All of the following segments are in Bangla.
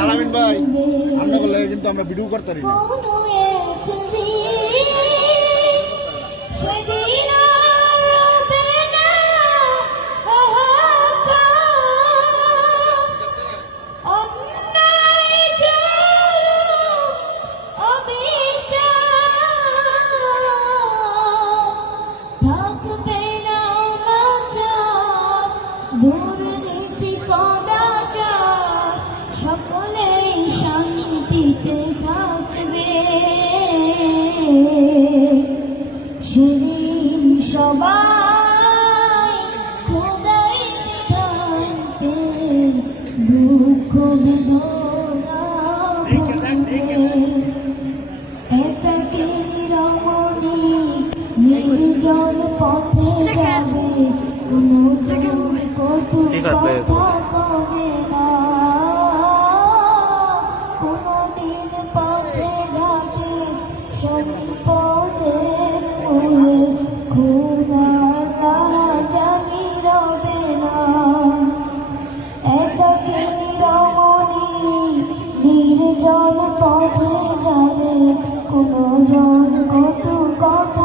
আলামিন ভাই আমরা বলে কিন্তু আমরা ভিডিও করতে পারি না। সেদিন শান্তিতে থাকবে। সেদিন সবাই খোদাই থাকবে। দুঃখ বেদনা। একাকী রমণী নির্জন পথে যাবে? কোনো কটু কথা নির্জন পথে যাবে কোনো জন কটু কথা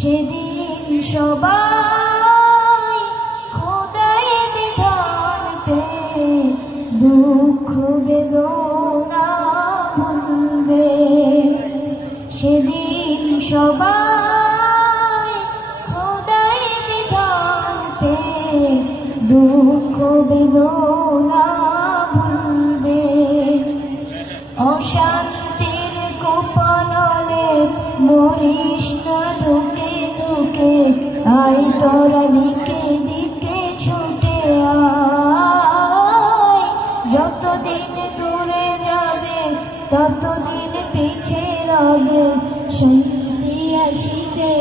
সেদিন সবাই খোদাই বিধান পে, দুঃখ বেদনা ভুলবে। সেদিন সবাই খোদাই বিধান পে, দুঃখ বেদনা ভুলবে। অশান্তির কুপনলে মরিস না ধুকে ধুকে, আয় তোরা দিকে দিকে ছুটে আয়। যতদিন দূরে যাবে, ততদিন পিছে রবে, শান্তি আসিবে।